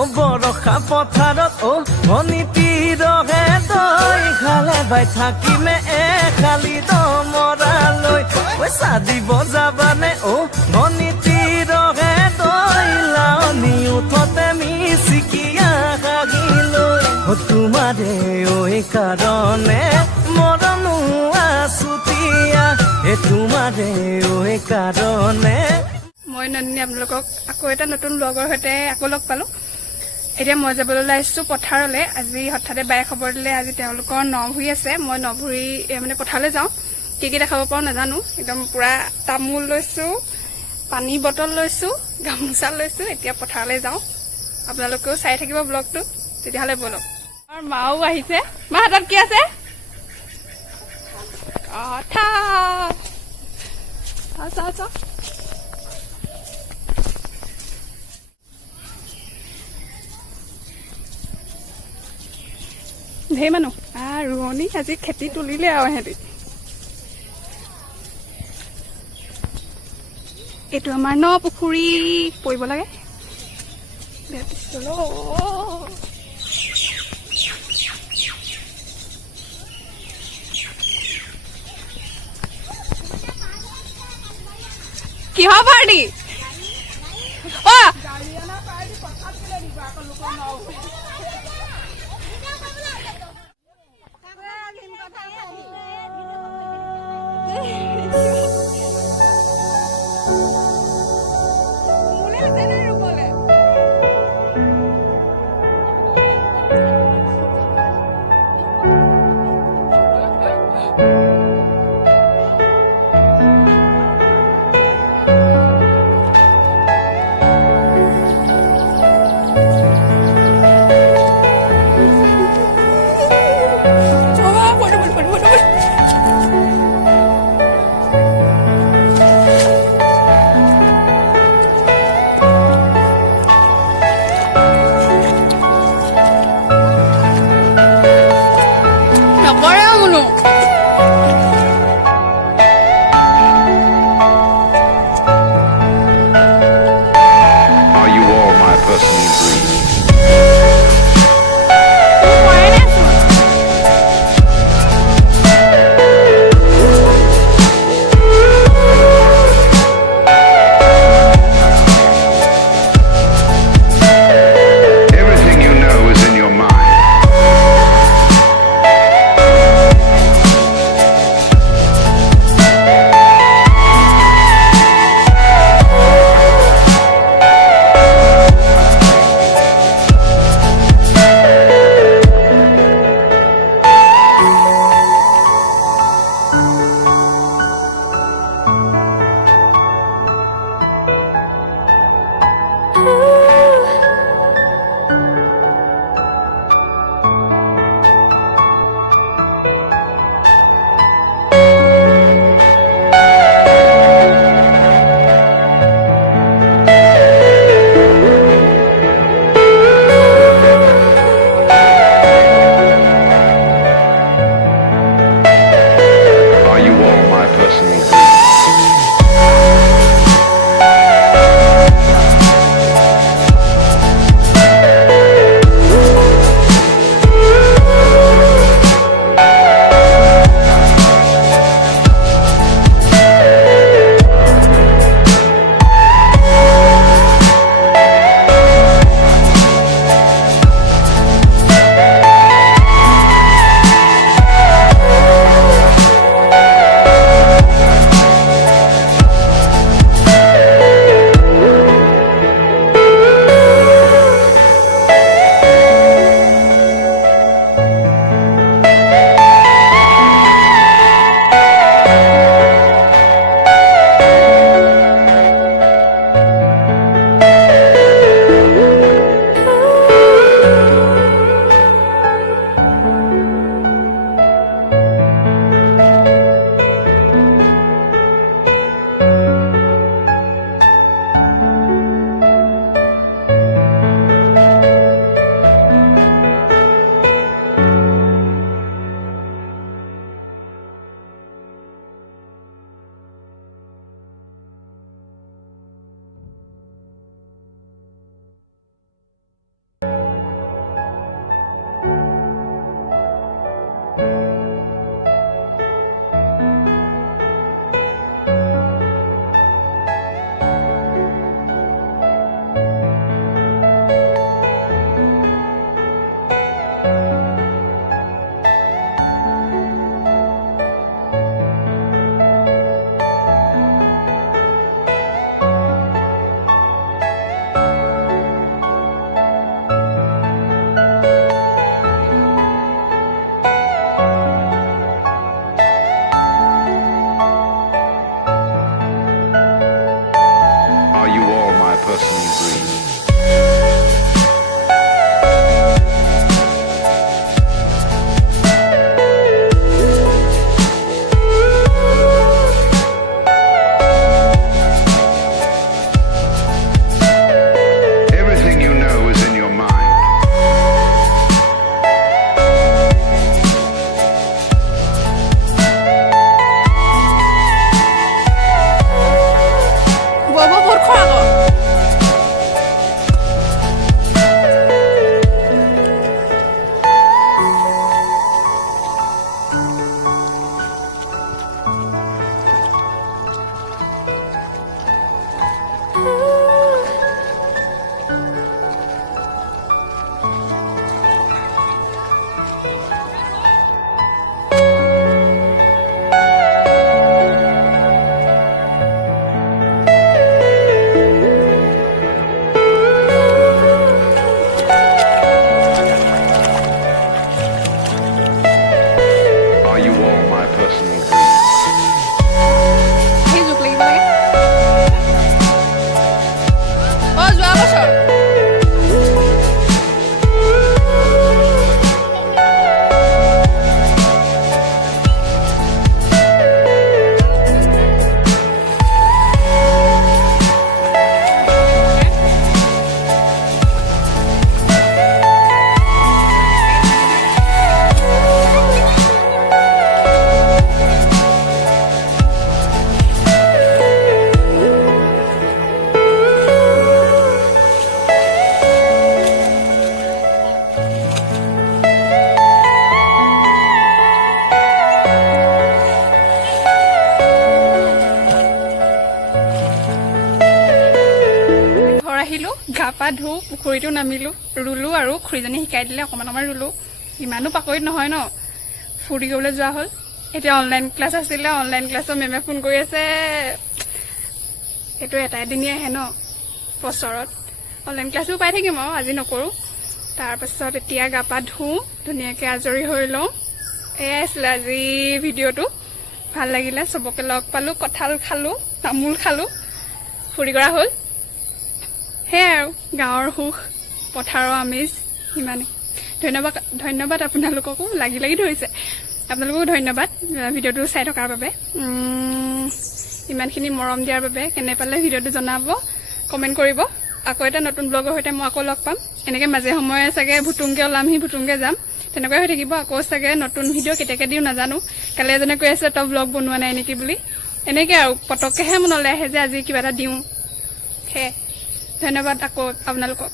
ও বৰষা পথাৰত ও ভনীতি ৰহে দৈ খালে বাই থাকিমে খালি দমৰালৈ পইচা দিব যাবানে ও ভনীতি ৰহে দৈ লাৱনি উঠতে মিচিকিয়া হাগিলৈ ও তোমাৰে ঐ কাৰণে মৰনো আছুতীয়া এ তোমাৰে ঐ কাৰণে মই নন্দিনী আপোনালোকক আকৌ এটা নতুন ব্লগৰ সৈতে আকৌ লগ পালোঁ। এতিয়া মই যাবলৈ ওলাইছোঁ পথাৰলৈ। আজি হঠাতে বায়ে খবৰ দিলে আজি তেওঁলোকৰ নভুৰি আছে। মই নভুৰি মানে পথাৰলৈ যাওঁ। কি কি দেখাব পাৰোঁ নাজানো। একদম পূৰা তামোল লৈছোঁ, পানী বটল লৈছোঁ, গামোচা লৈছোঁ। এতিয়া পথাৰলৈ যাওঁ। আপোনালোকেও চাই থাকিব ব্লগটো। তেতিয়াহ'লে ব'লক। আমাৰ মাও আহিছে। মা হাতত কি আছে? চাওঁ ঢেৰ মানুহ ৰোৱনী আজি খেতি তুলিলে আৰু সিহঁতি। এইটো আমাৰ ন পুখুৰী পৰিব লাগে। কিহৰ পাৰ্টি? গা পা ধুই পুখুৰীটো নামিলোঁ ৰুলোঁ আৰু খুৰীজনী শিকাই দিলে অকণমান ৰুলোঁ ইমানো পাকৈত নহয় ন ফূৰ্তি কৰিবলৈ যোৱা হ'ল এতিয়া অনলাইন ক্লাছ আছিলে অনলাইন ক্লাছৰ মেমে ফোন কৰি আছে এইটো এটা দিনেই আহে ন বছৰত অনলাইন ক্লাছো পাই থাকিম আৰু আজি নকৰোঁ তাৰপাছত এতিয়া গা পা ধুওঁ ধুনীয়াকৈ আজৰি হৈ লওঁ এয়াই আছিলে আজি ভিডিঅ'টো ভাল লাগিলে চবকে লগ পালোঁ কঁঠাল খালোঁ তামোল খালোঁ ফূৰ্তি কৰা হ'ল সেয়াই আৰু গাঁৱৰ সুখ পথাৰৰ আমেজ সিমানেই ধন্যবাদ আপোনালোককো লাগি ধৰিছে আপোনালোককো ধন্যবাদ ভিডিঅ'টো চাই থকাৰ বাবে ইমানখিনি মৰম দিয়াৰ বাবে কেনে পালে ভিডিঅ'টো জনাব কমেণ্ট কৰিব আকৌ এটা নতুন ব্লগৰ সৈতে মই আকৌ লগ পাম এনেকৈ মাজে সময়ে চাগে ভুতুংকৈ ওলামহি ভুতুংকৈ যাম তেনেকুৱাই হৈ থাকিব আকৌ চাগে নতুন ভিডিঅ' কেতিয়াকৈ দিওঁ নাজানো কালি এজনে কৈ আছে তই ব্লগ বনোৱা নাই নেকি বুলি এনেকৈ আৰু পটককৈহে মনলৈ আহে যে আজি কিবা এটা দিওঁ সেয়ে ধন্যবাদ আকৌ আপোনালোকক